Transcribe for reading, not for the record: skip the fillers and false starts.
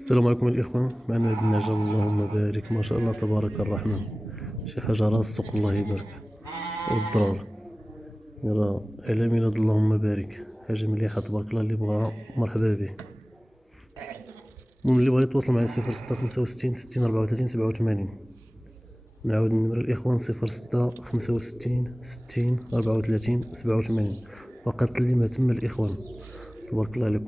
السلام عليكم الإخوة، معنا هاد النعجة اللهم بارك ما شاء الله تبارك الرحمن. شي حاجة راه السوق الله يبارك. والضرار راه على ميلاد اللهم بارك، حاجة مليحة تبارك الله. اللي بغاها مرحبا به. المهم اللي بغا يتواصل معايا 0665 60 34 87. نعاود النمرة الإخوان 0665 60 34 87. فقط اللي ما تم الإخوان. تبارك الله عليكم.